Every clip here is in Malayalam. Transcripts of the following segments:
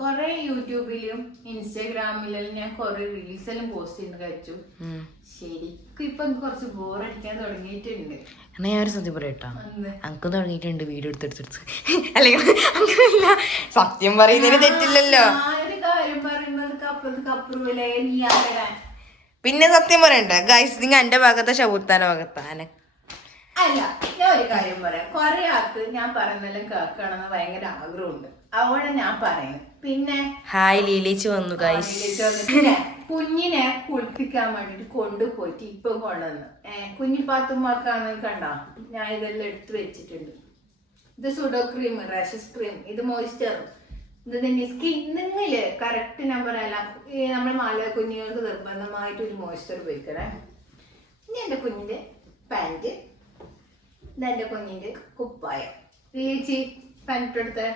കൊറേ യൂട്യൂബിലും ഇൻസ്റ്റാഗ്രാമിലും ഞാൻ കൊറേ റീൽസ് എല്ലാം പോസ്റ്റ് ചെയ്ത് കഴിച്ചു. ശരിക്കും ഇപ്പൊ കുറച്ച് ബോറടിക്കാൻ തുടങ്ങിയിട്ടുണ്ട്. എന്നാ ഞാൻ ഒരു സത്യം പറയട്ടോ, അനക്കും തുടങ്ങിയിട്ടുണ്ട് വീഡിയോ എടുത്തെടുത്തെടുത്ത്. അല്ലെങ്കിൽ അങ്ങനെയല്ല, സത്യം പറയുന്നതിന് തെറ്റില്ലല്ലോ. ഒരു കാര്യം പറയുന്നത് അപ്രൂവലേ നീ ആരാ? പിന്നെ സത്യം പറയണ്ട ഗൈസ്, നിങ്ങൾ എന്റെ ഭാഗത്താ ഷബൂത്താന്റെ ഭാഗത്താ? അല്ല, ഞാൻ ഒരു കാര്യം പറയാം. കൊറേ ആൾക്ക് ഞാൻ പറയുന്നതെല്ലാം കേൾക്കണമെന്ന് ഭയങ്കര ആഗ്രഹമുണ്ട്, അതുകൊണ്ട് ഞാൻ പറയുന്നു. പിന്നെ ഹായ് ലീലേച്ചി വന്നു ഗൈസ്. കുഞ്ഞിനെ കുളിപ്പിക്കാൻ വേണ്ടിട്ട് കൊണ്ടുപോയിട്ട് ഇപ്പൊ കൊണ്ടുവന്നു. കുഞ്ഞിപ്പാത്തുമ്മാക്കാണ് കണ്ടോ, ഞാൻ ഇതെല്ലാം എടുത്തു വെച്ചിട്ടുണ്ട്. ഇത് സുഡോ ക്രീം, റാഷസ് ക്രീം, ഇത് മോയ്സ്ചർ, ഇത് തന്നെ സ്കിൻ. നിങ്ങളില് കറക്റ്റ് നമ്പർ അല്ല, നമ്മുടെ മാല കുഞ്ഞുങ്ങൾക്ക് നിർബന്ധമായിട്ട് ഒരു മോയ്സ്ചർ ഉപയോഗിക്കണേ. ഇനി എന്റെ കുഞ്ഞിന്റെ പാൻറ്, ഇതെന്റെ കുഞ്ഞിന്റെ കുപ്പായം. ചേച്ചി പാൻറ് എടുത്ത്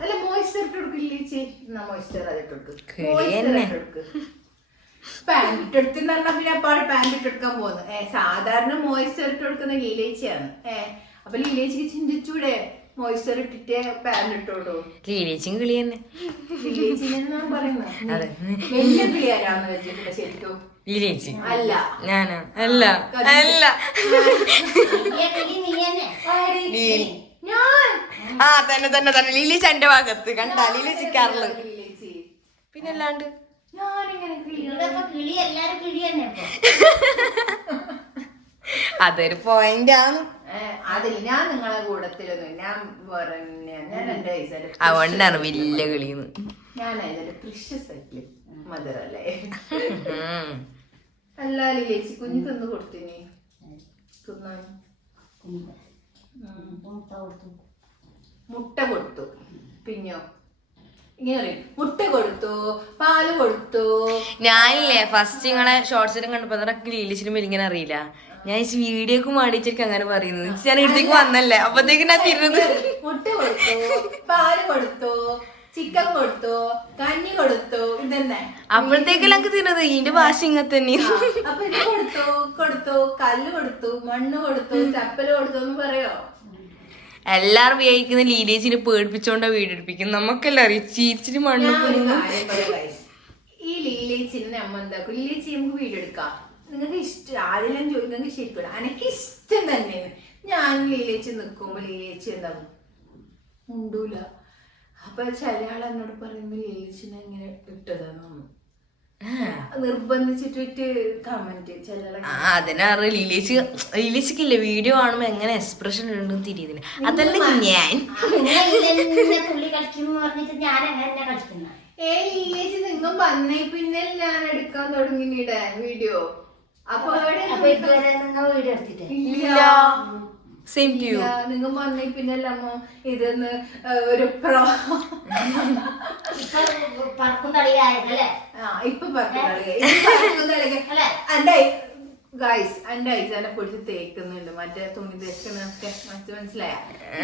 അല്ല മോയ്സ്ചർ ഇട്ട് കൊടുക്കില്ലേച്ചി, എന്നാ മോയ്സ്ചർ അതിട്ട് കൊടുക്ക്. പാൻറ് ഇട്ടെടുത്തെന്ന് പറഞ്ഞാൽ പിന്നെ അപ്പാട് പാൻറ് ഇട്ടെടുക്കാൻ പോകുന്നു. സാധാരണ മോയ്സ്ചർ ഇട്ട് കൊടുക്കുന്ന ലീലേച്ചിയാണ്. അപ്പൊ ലീലേച്ചിക്ക് ചിന്തിച്ചൂടെ മോയ്സ്ചർ ഇട്ടിട്ട് പാൻറ് ഇട്ടോളൂ. ലീലേച്ചിയും കിളി തന്നെ. ലീലേച്ചിന്നാ പറയുന്നത്. വലിയ കിളിയാരാന്ന് വെച്ചിട്ടില്ല ശരിക്കും. ലീലേച്ചി അല്ല, ഞാനാ അല്ല അല്ല ആ തന്നെ തന്നെ തന്നെ ലീലേച്ചി എന്റെ ഭാഗത്ത് കണ്ട ലീലേച്ചിക്കാറില്ല. പിന്നല്ലാണ്ട് അതൊരു പോയിന്റ് ആണ്. അതിൽ ഞാൻ നിങ്ങളെ കൂടത്തിലൊന്നും ഞാൻ എന്റെ അതുകൊണ്ടാണ് വലിയ കളിന്ന്. ഞാൻ അതിന്റെ പ്രിഷ്യസ് ആയിട്ട് മദറല്ലേ. അല്ല ലീലേച്ചി കുഞ്ഞു തിന്ന് കൊടുത്തിനി തിന്നാൻ. മുട്ട കൊടുത്തു, പിന്നോ ഇങ്ങനെ പറയും മുട്ട കൊടുത്തു, പാല് കൊടുത്തു. ഞാനില്ലേ ഫസ്റ്റ് നിങ്ങളെ ഷോർട്സിലും കണ്ടപ്പോ അതൊക്കെ ലീലേച്ചിനും ഇങ്ങനെ അറിയില്ല. ഞാൻ വീഡിയോക്ക് മാടിച്ചേക്ക് അങ്ങനെ പറയുന്നത്. ഞാൻ ഇടത്തേക്ക് വന്നല്ലേ, അപ്പത്തേക്ക് ഞാൻ തിരുന്നത്. മുട്ട കൊടുത്തു, പാല് കൊടുത്തു, ചിക്കൻ കൊടുത്തു, കഞ്ഞി കൊടുത്തു, ഇതന്നെ. അപ്പോഴത്തേക്കല്ല എനിക്ക് തിന്നത് ഇതിന്റെ ഭാഷ ഇങ്ങനെ തന്നെ. അപ്പൊ ഇത് കൊടുത്തു, കല്ല് കൊടുത്തു, മണ്ണ് കൊടുത്തു, ചപ്പല് കൊടുത്തു എന്ന് പറയോ? എല്ലാരും വിചാരിക്കുന്ന ലീലേച്ചിനെ പേടിപ്പിച്ചോണ്ടാ വീഡിയോ എടുപ്പിക്കുന്നത്. നമുക്കെല്ലാം അറിയാം ചീരിച്ചിട്ട് മണ്ണ്. ഈ ലീലേച്ചിന് നമ്മ എന്താക്കും, ലീലേച്ചി നമുക്ക് വീഡിയോ എടുക്കാം. നിങ്ങൾക്ക് ഇഷ്ടം ആരെല്ലാം ചോദിക്കുന്നത് ശരിക്കും എനിക്ക് ഇഷ്ടം തന്നെയാണ്. ഞാൻ ലീലേച്ചി നിൽക്കുമ്പോ ലീലേച്ചി എന്താകും ഉണ്ടൂല. അപ്പൊ ചില ആൾ എന്നോട് പറയുമ്പോ ലീലേച്ചിനെ ഇങ്ങനെ ഇട്ടതാന്ന് നിർബന്ധിച്ചിട്ട് കമന്റ് ചില. അതിനറിയ ലീലേച്ചിക്കില്ലേ വീഡിയോ കാണുമ്പോ എങ്ങനെ എക്സ്പ്രഷൻ ഉണ്ടെന്ന് തിരിയുന്നില്ല. അതല്ല ഞാൻ ലീലേച്ചി നിങ്ങൾ വന്നേ പിന്നെ ഞാൻ എടുക്കാൻ തുടങ്ങിയിടെ വീഡിയോ. അപ്പൊ വീഡിയോ എടുത്തിട്ടില്ല. Same to you. നിങ്ങൾ വന്നേ പിന്നല്ലമ്മോ ഇതെന്ന് ഒരു ഇപ്പൊ ഗൈസ് എന്റെ ഐസാനെ പൊടിച്ച് തേക്കുന്നുണ്ട്. മറ്റേ തുണി തേക്കുന്നൊക്കെ മനസ്സിലായ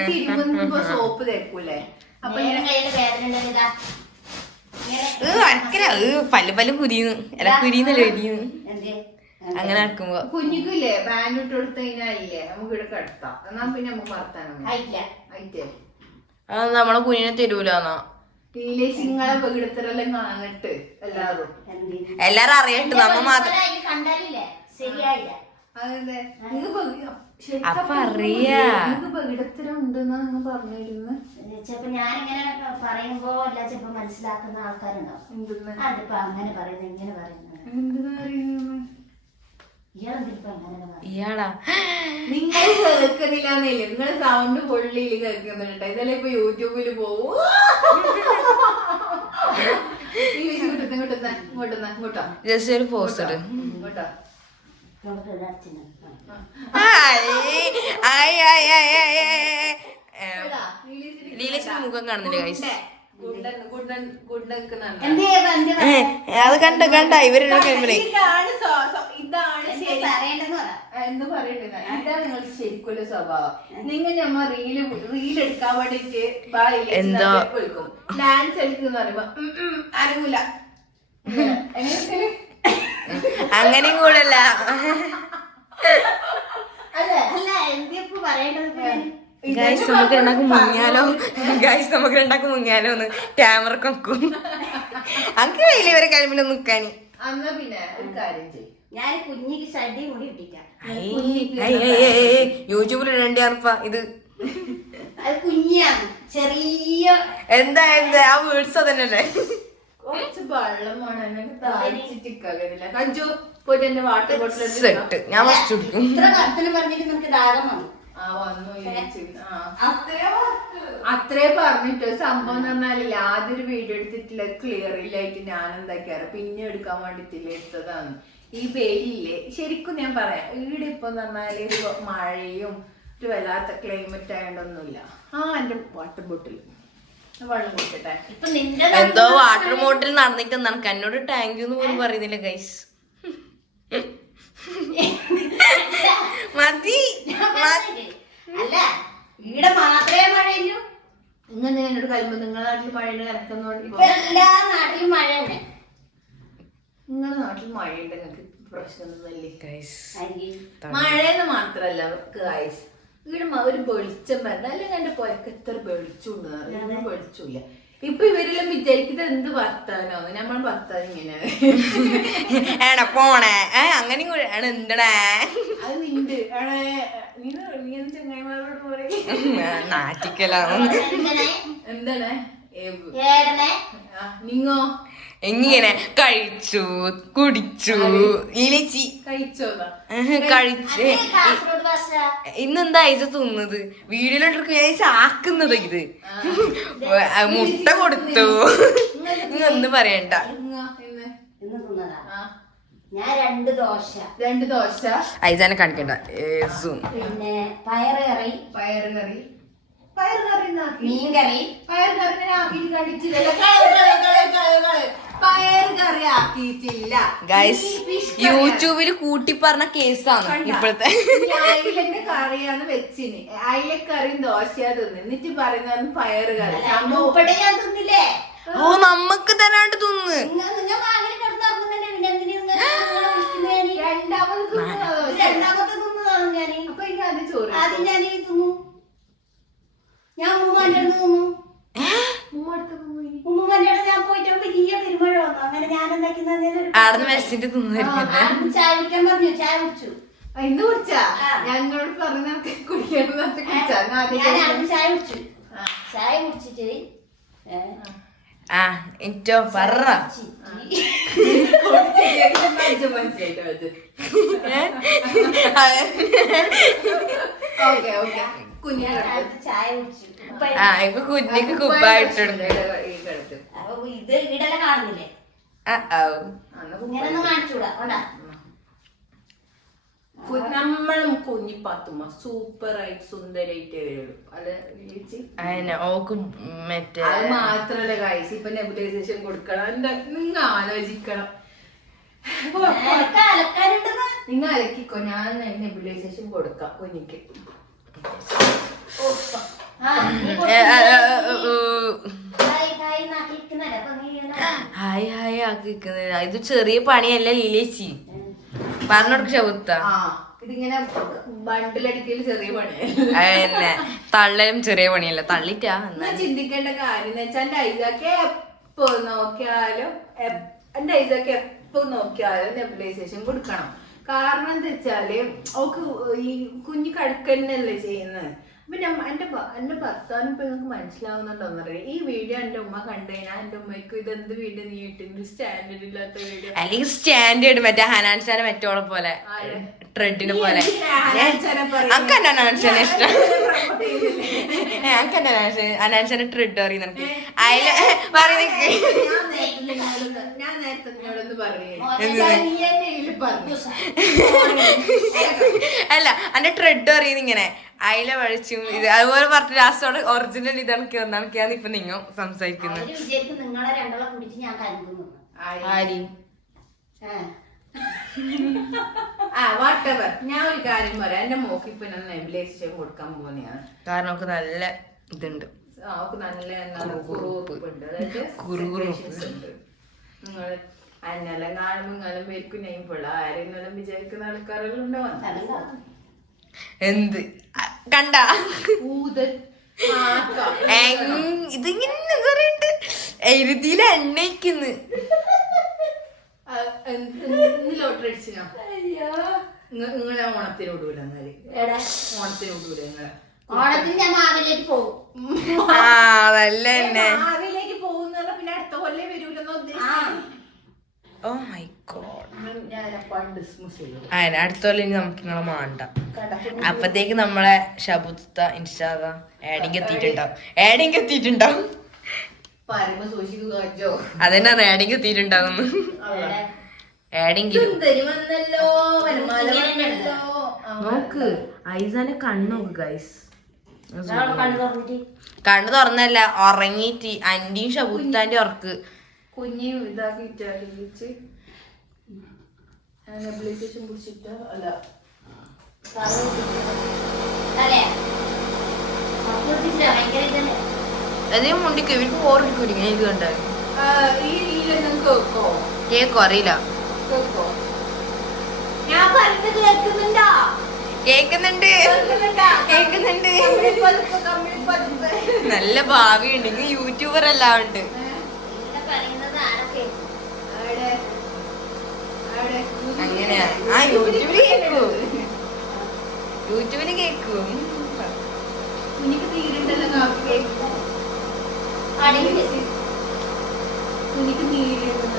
തിരുമ്പോ സോപ്പ് തേക്കൂലേ? അപ്പൊ പല പല കുരിയുന്നു അല്ല കുരിയുന്നല്ലേ എരിയുന്നു. അങ്ങനെ ആക്കുമ്പോ കുഞ്ഞിക്കില്ലേ പാൻറ് ഇട്ട് കൊടുത്തു കഴിഞ്ഞാലില്ലേ നമുക്ക് ഇവിടെ കിടത്താം. എന്നാ പിന്നെ നമുക്ക് വർത്താനം നമ്മളെ കുഞ്ഞിനെ തരൂലെന്നാ. ലീലേച്ചിങ്ങളെ വീടത്തിലെല്ലാം കാണട്ട് എല്ലാരും അറിയട്ടെ നമ്മ മാത്രം. അതെ അപ്പൊ അറിയാ വീടത്തിലുണ്ടെന്നാ നിങ്ങൾ പറഞ്ഞിരുന്നു. ചിലപ്പോ ഞാനിങ്ങനെ പറയുമ്പോ അല്ല ചിലപ്പോ മനസ്സിലാക്കുന്ന ആൾക്കാരുണ്ടാവും. അതിപ്പോ അങ്ങനെ പറയുന്നത് ഇങ്ങനെ പറയുന്നത് എന്തെന്നാ അറിയുന്നത് ഇയാളാ. നിങ്ങൾ കേൾക്കുന്നില്ല, നിങ്ങള് സൗണ്ട് പൊള്ളിയിൽ കേൾക്കുന്നുണ്ട്. ഇതല്ലേ ഇപ്പൊ യൂട്യൂബില് പോവൂ. ഇങ്ങോട്ടോ ജസ്റ്റ് ഒരു പോസ്റ്റ് ഇട്. ഇങ്ങോട്ടോ ലീലേച്ചിന്റെ മുഖം കാണുന്നില്ല ഗൈസ്. അത് കണ്ട ഇവരുടെ എന്ന് പറയണ്ടേ ഇതാണ് നിങ്ങൾ ശരിക്കുള്ള സ്വഭാവം. നിങ്ങൾ നമ്മ റീൽ എടുക്കാൻ വേണ്ടിട്ട് എന്തോ ഡാൻസ് കളിക്കുന്ന പറയുമ്പോ അറിയൂല. അങ്ങനെയും കൂടല്ല. അല്ല എന്തിപ്പോ പറയേണ്ടത് ഗൈസ് നമുക്ക് രണ്ടാക്കും മുങ്ങിയാലോ ഗൈസ് നമുക്ക് രണ്ടാക്കും മുങ്ങിയാലോ ഒന്ന് ക്യാമറ വെക്കും അനക്ക് വലിയ വരെ കഴിവിലൊന്നും നിക്കാന്. അന്നാ പിന്നെ ഒരു കാര്യം ചെയ്യും, ഞാൻ കുഞ്ഞിക്ക് ഷഡ്ഡി കൂടി ഇട്ടിട്ടാ. യൂട്യൂബിൽ ഇടേണ്ടിയാർപ്പ ഇത്. അത് കുഞ്ഞാണ്, ചെറിയ എന്താ ആ വേർഡ്സ് അതന്നെയല്ലേ. കുറച്ച് വെള്ളമാണ് എനിക്ക് താഴ്ചിട്ടില്ല. കഞ്ചു പോയിട്ട് എന്റെ വാട്ടർ ബോട്ടിൽ സെറ്റ് ഞാൻ ഫസ്റ്റ് കുടിക്കും. ഇത്ര വർത്തനം പറഞ്ഞിട്ട് നിനക്ക് ദാഹം വന്നു. അത്രേ പറഞ്ഞിട്ട് സംഭവം എന്ന് പറഞ്ഞാലില്ല, ആദ്യം ഒരു വീഡിയോ എടുത്തിട്ടില്ല, ക്ലിയർ ഇല്ലായിട്ട് ഞാൻ എന്താക്കിയാറ് പിന്നെ എടുക്കാൻ വേണ്ടിട്ടില്ല എടുത്തതാണ്. ഈ വെയിലില്ലേ ശരിക്കും ഞാൻ പറയാം, ഈടെ ഇപ്പൊ പറഞ്ഞാല് ഒരു മഴയും ഒരു വല്ലാത്ത ക്ലൈമറ്റ് ആയതൊന്നുമില്ല. എന്റെ വാട്ടർ ബോട്ടിൽ വെള്ളം കുടിക്കട്ടെ. ഇപ്പൊ നിന്റെ എന്തോ വാട്ടർ ബോട്ടിൽ നടന്നിട്ട് നടക്ക് എന്നോട് താങ്ക് യു എന്ന് പോലും പറയുന്നില്ല ഗൈസ്. മതി അല്ല ഈടെ മാത്രമേ മഴയില്ലൂ. ഇങ്ങനെ എന്നോട് കരുമ്പോ നിങ്ങളുടെ നാട്ടിൽ മഴയുണ്ട് കനക്കുന്നോണ്ട് ഇപ്പൊ എല്ലാ നാട്ടിലും മഴ തന്നെ. നിങ്ങളുടെ നാട്ടിൽ മഴയുണ്ട്, നിങ്ങൾക്ക് പ്രശ്നമൊന്നുമല്ലേ ഗൈസ്. മഴയെന്ന് മാത്രല്ല ഗൈസ്, ഇവിടെ ഒരു വെളിച്ചം വരണം, അല്ലെങ്കിൽ എന്റെ പുരക്ക് എത്ര വെളിച്ചുണ്ട് വെളിച്ചില്ല. ഇപ്പൊ ഇവരെല്ലാം വിചാരിക്കുന്നത് എന്ത് വർത്താനോ, നമ്മൾ വർത്താനം ഇങ്ങനെയാണ് ഏടാ പോണേ അങ്ങനെയും കൂടെ എന്തടാ അത് നിന്റെ നീ ചെങ്ങായിമാരോട് പറയും നാട്ടിക്കലാണ്. ഏടനെ എന്താണ് നിങ്ങോ എങ്ങനെ കഴിച്ചു കുടിച്ചു ഇലച്ചി കഴിച്ചോന്നാ കഴിച്ച് കാസർഗോഡ് ഭാഷ ഇന്നെന്താ ഇത് തിന്നത് വീഡിയോയിലോട്ട് ആക്കുന്നത് ഇത് മുട്ട കൊടുത്തു ഒന്നും പറയണ്ട. ഇന്ന് തിന്നതാ ഞാൻ രണ്ട് ദോശ ഐജാനെ കാണിക്കണ്ട. പിന്നെ പയറ് കറി മീൻ കറി പയർ കറി ആക്കിയിട്ടില്ല ഗൈസ്. യൂട്യൂബിൽ കൂട്ടി പറഞ്ഞ കേസാണ് ഇപ്പോഴത്തെ. അയിലന്റെ കറിയാണ് വെച്ചിന്, അയിലക്കറിയും ദോശയാ തിന്ന്, എന്നിട്ട് പറയുന്ന പയറ് കറി. ഉപ്പടെ ഞാൻ തിന്നില്ലേ. ഓ നമ്മക്ക് തരാണ്ട് തിന്ന് രണ്ടാമത്തെ തിന്നതാണ് ഞാൻ. അപ്പൊ ഇനി അത് ചോറ് ആദ്യം ഞാൻ തിന്നു, ഞാൻ ഉമ്മാന്റെ അടുത്ത് തിന്നു. ഉമ്മാന്റെ അടുത്ത് ഞാൻ പോയിട്ട് വലിയ പെരുമഴ വന്നു. അങ്ങനെ ഞാൻ എന്താക്കുന്ന ആടുന്ന് മെസ്സിട്ട് തിന്നായിരിക്കും. ചായ കുടിക്കാൻ പറഞ്ഞു, ചായ കുടിച്ചു. ഇന്ന് കുടിച്ചാ ഞങ്ങളോട് പറഞ്ഞ കുടിക്കാൻ കുടിച്ചാ ഞാൻ അവിടുന്ന് ചായ കുടിച്ചു. ചായ കുടിച്ചിട്ട് ഏറ്റോ പറ മനസ്സിലായിട്ട് ചായ കുടിച്ചു. ഇപ്പൊ കുഞ്ഞിക്ക് കുപ്പായിട്ടുണ്ട്. അപ്പൊ ഇത് ഇടല കാണുന്നില്ലേ, ഇങ്ങനൊന്നും കാണിച്ചൂടാ. നമ്മളും കുഞ്ഞിപ്പാത്തുമ്മ സൂപ്പറായിട്ട് സുന്ദരായിട്ട് വരുള്ളൂ. അത് മാത്രല്ല കാഴ്ച ഇപ്പൊ നെബുലൈസേഷൻ കൊടുക്കണം. നിങ്ങൾ ആലോചിക്കണം, നിങ്ങൾ അലക്കിക്കോ, ഞാൻ നെബുലൈസേഷൻ കൊടുക്കാം കുഞ്ഞിക്ക്. ഹായ് ഹായ് ആക്കിക്കുന്നത് ഇത് ചെറിയ പണിയല്ല ലീലേച്ചി പറഞ്ഞോടക്ക് ചവിത്ത. ഇതിങ്ങനെ ബണ്ടിലടിക്കല് ചെറിയ പണിയല്ല, തള്ളലും ചെറിയ പണിയല്ല. തള്ളിട്ടാ ചിന്തിക്കേണ്ട കാര്യം എന്ന് വെച്ചാൽ എന്റെ ഐസാക്ക് എപ്പോ നോക്കിയാലും നെബുലൈസേഷൻ കൊടുക്കണം. കാരണം എന്താ വെച്ചാല് അവക്ക് ഈ കുഞ്ഞു കടുക്കന്നല്ലേ ചെയ്യുന്നത്. അപ്പൊ എന്റെ ഭർത്താവിന് ഇപ്പൊ നിങ്ങൾക്ക് മനസ്സിലാവുന്നുണ്ടോന്നറിയാം. ഈ വീഡിയോ എന്റെ ഉമ്മ കണ്ടുകഴിഞ്ഞാൽ എന്റെ ഉമ്മയ്ക്ക് ഇതെന്ത് വീഡിയോ നീ ഇട്ടിട്ട് സ്റ്റാൻഡേർഡ് ഇല്ലാത്ത വീഡിയോ, അല്ലെങ്കിൽ സ്റ്റാൻഡേർഡ് മറ്റേ ഹനാൻസാനെ മറ്റോളെ പോലെ ട്രെഡിനെ പോലെ. ഹനാൻസാനെ ട്രെഡ് അറിയുന്ന അതില് പറയുന്ന ഞാൻ നേരത്തെ നിന്നോടൊന്ന് പറഞ്ഞു. അല്ല എന്റെ ട്രെഡ് അറിയുന്ന ഇങ്ങനെ അയില വഴിച്ചും ഇത് അതുപോലെ പറഞ്ഞ ലാസ്റ്റോടെ ഒറിജിനൽ ഇതാണ് ഇപ്പൊ നിങ്ങൾ സംസാരിക്കുന്നത്. നിങ്ങളെ രണ്ടാളെ കുടിച്ച് ഞാൻ കരുതുന്നു. ആരി വാട്ടവർ. ഞാൻ ഒരു കാര്യം പറയാം, എന്റെ മോക്ക് ഇപ്പൊ ഞാൻ നെബുലൈസേഷൻ കൊടുക്കാൻ പോകുന്നതാണ്. കാരണം അവക്ക് നല്ല ഇതുണ്ട്, അവക്ക് നല്ല കുറുകുറുപ്പുണ്ട്, അതായത് നിങ്ങൾ അന്നെല്ലാം കാണുമ്പോ നിങ്ങളും പേർക്കും നെയ്യുമ്പോൾ ആരെങ്കിലും വിചാരിക്കുന്ന ആൾക്കാരെല്ലാം ഉണ്ടാവും. എന്ത് കണ്ട ഊതൽ ആക്ക. ഇതിങ്ങനെ പറയണ്ട് എഴുതിയില എണ്ണയ്ക്കുന്ന് ഇന്ന് ലോട്ടറി അടിച്ചിനോ? നിങ്ങളെ ഓണത്തിനോടൂല എന്നാല് ഓണത്തിനോടൂല നിങ്ങളെ ഓണത്തിന് ഞാൻ മാവിലേക്ക് പോകും. അതല്ല തന്നെ. ഭാവിയിലേക്ക് പോകുന്ന പിന്നെ അടുത്ത കൊല്ലം വരൂലെന്നോ ഉദ്ദേശിച്ചു. Oh my god. ഞാനപ്പാണ് ഡിസ്മിസ് ചെയ്തു. അതിന് അടുത്തോളം ഇനി നമുക്ക് നിങ്ങളെ മാണ്ട. അപ്പത്തേക്ക് നമ്മളെ ഷബുത്ത ഇൻസ്റ്റാ ആഡിങ് എത്തിയിട്ടുണ്ടാവും. പരമ സൂക്ഷിക്കുക കാച്ചോ. അതന്നെ ആഡിങ് എത്തിയിട്ടുണ്ടാവുന്നു. നോക്ക് ഐസാനെ കണ്ണോക്ക് ഗൈസ്. കണ്ണു തുറന്നല്ല ഉറങ്ങിയിട്ട് അന്റിയും ഷബുത്താന്റെ ഉറക്ക് കുഞ്ഞി ഇതാക്കിട്ട് നെബിലൈസേഷൻ കുടിച്ചിട്ട് അല്ല അതേ മുണ്ടിക്ക് ഇവർക്ക് ബോറടിക്കൂല ഇങ്ങനെ ഇത് കണ്ടാൽ. ഈ രീതിയിലൊന്നും കേൾക്കോ? കേക്കോ അറിയില്ല. കേൾക്കോ? ഞാൻ പറഞ്ഞത് കേൾക്കുന്നുണ്ടോ? കേക്കുന്നുണ്ട്. നല്ല ഭാവി ഉണ്ട്. യൂട്യൂബർ എല്ലാം ഉണ്ട്. അങ്ങനെയാ. ആ യൂട്യൂബില് കേക്കും. കുഞ്ഞിക്ക് തീരുണ്ടല്ലോ കാപ്പി. കുഞ്ഞിക്ക് നീരുണ്ടല്ലോ.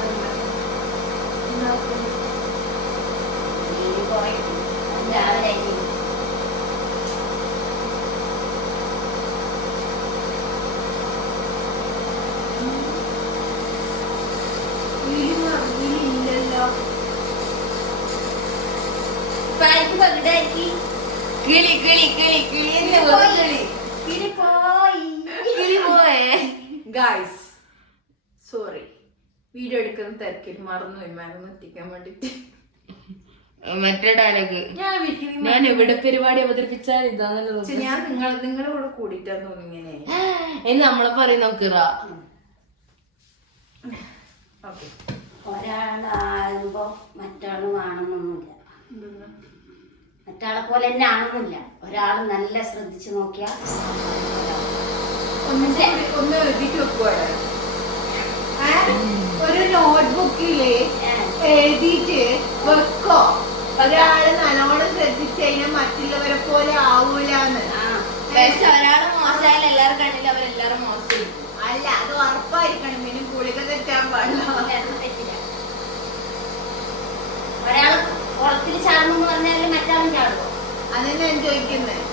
കിളി കിളി കിളി കിളി പോയേ. ഗായ്സ് സോറി, വീഡിയോ എടുക്കുന്ന തിരക്കിൽ മറന്നു എത്തിക്കാൻ വേണ്ടിട്ട്. മറ്റേ ഡയലോഗ് ഞാൻ എവിടെ പരിപാടി അവതരിപ്പിച്ചാൽ ഇതാന്നല്ലോ. ഞാൻ നിങ്ങളുടെ കൂടെ കൂടിയിട്ടാന്ന് തോന്നുന്നു ഇങ്ങനെ. എന്ന് നമ്മളെ പറയും നോക്കിറ. ഒരാളാകുമ്പോ മറ്റാളും ആണെന്നൊന്നുമില്ല. മറ്റാളെ പോലെ തന്നെ ആണെന്നില്ല. ഒരാള് നല്ല ശ്രദ്ധിച്ചു നോക്കിയാ ഒന്ന് എഴുതിട്ട് വെക്കുവാണ്. ഒരു നോട്ട്ബുക്കില് എഴുതിട്ട് വെക്കോ. ഒരാള് നല്ലോണം ശ്രദ്ധിച്ചു കഴിഞ്ഞാൽ മറ്റുള്ളവരെ പോലെ ആവൂലെന്ന്. പക്ഷെ ഒരാള് മോശമായാലും എല്ലാരും കണ്ടില്ല അവരെല്ലാരും മോശം. അല്ല, അത് ഉറപ്പായിരിക്കണം. പിന്നെ ഗുളിക തെറ്റാൻ പാടില്ല. ഒരാള് കുളത്തിൽ ചാടുന്നു പറഞ്ഞാലും മറ്റാളും ചാടുമോ? അതന്നെ ഞാൻ ചോദിക്കുന്നത്.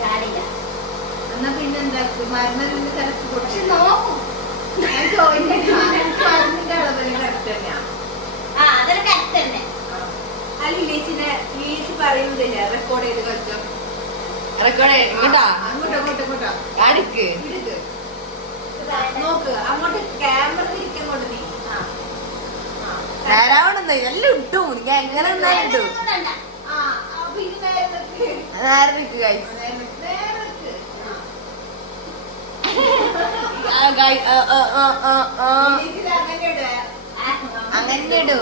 ചാടില്ല. എന്നാ പിന്നെ എന്താക്കും? മരുന്നിന് തിരക്ക് പക്ഷെ നോക്കും. ഞാൻ ചോദിക്കുന്നത് മരുന്നിന്റെ അളവില് കറക്റ്റ് തന്നെയാ. അതൊരു കറക്റ്റ് തന്നെ. അല്ല ലീസി പറയുന്നില്ല റെക്കോർഡ് ചെയ്ത് കളിച്ചോ. അങ്ങോട്ടോ അടുക്ക് നോക്ക്. അങ്ങോട്ട് ക്യാമറ ഇരിക്കങ്ങോട്ട് നീ. നേരാവണെന്ന് എല്ലാം ഇട്ടു. ഞാൻ എങ്ങനെ ഇട്ടു. നേരെ നിക്ക് ഗൈസ്. അങ്ങനെ ഇടൂ.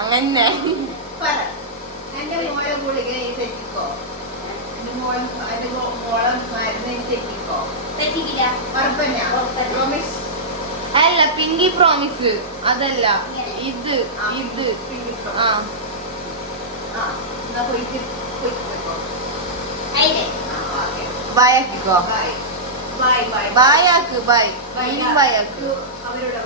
അങ്ങനെ എന്റെ മോളെ ഗുളിക തെറ്റിക്കോ. എന്റെ മോളെ മരുന്ന് തെറ്റിക്കോ. തെറ്റിക്കില്ല. ഉറപ്പന്നെയാ? പ്രോമിസ്. അല്ല പിങ്കി പ്രോമിസ് അതല്ല ഇത് ഇത് ആ എന്നാ പോയിട്ട് പോയിക്കോ. ബൈ ആക്കിക്കോ. ബൈ ബൈ ബൈ ആക്ക്. ബൈ. ബൈ ആക്ക്. അവരോട്